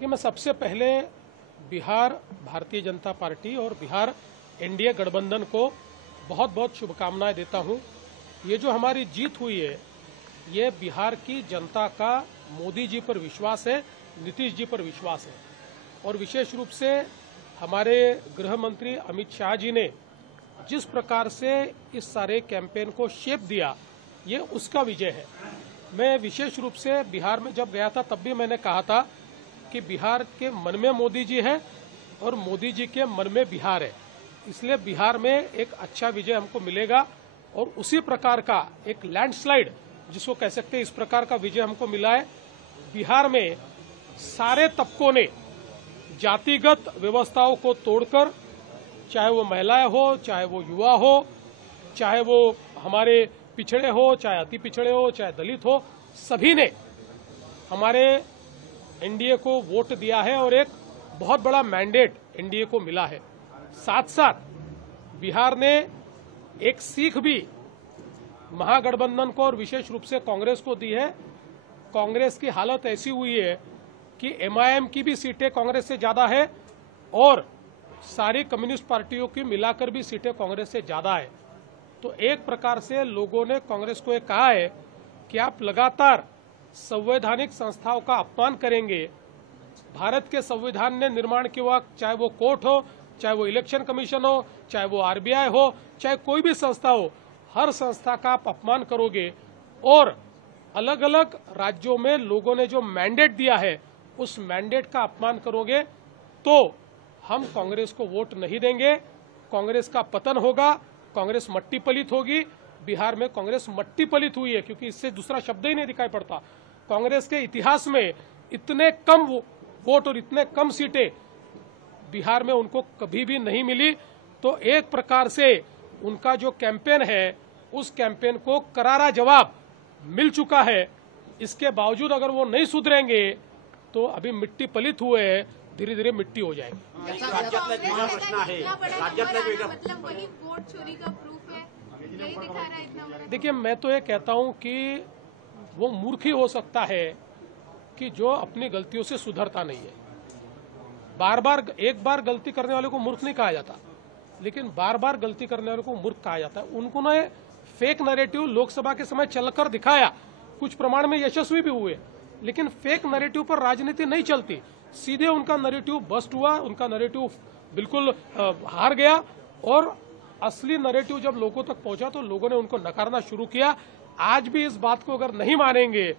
कि मैं सबसे पहले बिहार भारतीय जनता पार्टी और बिहार एनडीए गठबंधन को बहुत बहुत शुभकामनाएं देता हूं। ये जो हमारी जीत हुई है, ये बिहार की जनता का मोदी जी पर विश्वास है, नीतीश जी पर विश्वास है और विशेष रूप से हमारे गृह मंत्री अमित शाह जी ने जिस प्रकार से इस सारे कैंपेन को शेप दिया, ये उसका विजय है। मैं विशेष रूप से बिहार में जब गया था तब भी मैंने कहा था कि बिहार के मन में मोदी जी है और मोदी जी के मन में बिहार है, इसलिए बिहार में एक अच्छा विजय हमको मिलेगा और उसी प्रकार का एक लैंडस्लाइड जिसको कह सकते हैं, इस प्रकार का विजय हमको मिला है। बिहार में सारे तबकों ने जातिगत व्यवस्थाओं को तोड़कर, चाहे वो महिलाएं हो, चाहे वो युवा हो, चाहे वो हमारे पिछड़े हो, चाहे अति पिछड़े हो, चाहे दलित हो, सभी ने हमारे एनडीए को वोट दिया है और एक बहुत बड़ा मैंडेट एनडीए को मिला है। साथ साथ बिहार ने एक सीख भी महागठबंधन को और विशेष रूप से कांग्रेस को दी है। कांग्रेस की हालत ऐसी हुई है कि एमआईएम की भी सीटें कांग्रेस से ज्यादा है और सारी कम्युनिस्ट पार्टियों की मिलाकर भी सीटें कांग्रेस से ज्यादा है। तो एक प्रकार से लोगों ने कांग्रेस को ये कहा है कि आप लगातार संवैधानिक संस्थाओं का अपमान करेंगे। भारत के संविधान ने निर्माण किया, चाहे वो कोर्ट हो, चाहे वो इलेक्शन कमीशन हो, चाहे वो आरबीआई हो, चाहे कोई भी संस्था हो, हर संस्था का आप अपमान करोगे और अलग अलग राज्यों में लोगों ने जो मैंडेट दिया है उस मैंडेट का अपमान करोगे तो हम कांग्रेस को वोट नहीं देंगे। कांग्रेस का पतन होगा, कांग्रेस मट्टी पलित होगी। बिहार में कांग्रेस मट्टी पलित हुई है क्योंकि इससे दूसरा शब्द ही नहीं दिखाई पड़ता। कांग्रेस के इतिहास में इतने कम वोट और इतने कम सीटें बिहार में उनको कभी भी नहीं मिली। तो एक प्रकार से उनका जो कैंपेन है उस कैंपेन को करारा जवाब मिल चुका है। इसके बावजूद अगर वो नहीं सुधरेंगे तो अभी मिट्टी पलित हुए हैं, धीरे धीरे मिट्टी हो जाएगी। देखिए, मैं तो ये कहता हूं कि वो मूर्ख ही हो सकता है कि जो अपनी गलतियों से सुधरता नहीं है। बार बार एक बार गलती करने वाले को मूर्ख नहीं कहा जाता, लेकिन बार बार गलती करने वाले को मूर्ख कहा जाता है। उनको ने फेक नैरेटिव लोकसभा के समय चलकर दिखाया, कुछ प्रमाण में यशस्वी भी हुए, लेकिन फेक नैरेटिव पर राजनीति नहीं चलती। सीधे उनका नैरेटिव बस्ट हुआ, उनका नैरेटिव बिल्कुल हार गया और असली नैरेटिव जब लोगों तक पहुंचा तो लोगों ने उनको नकारना शुरू किया। आज भी इस बात को अगर नहीं मानेंगे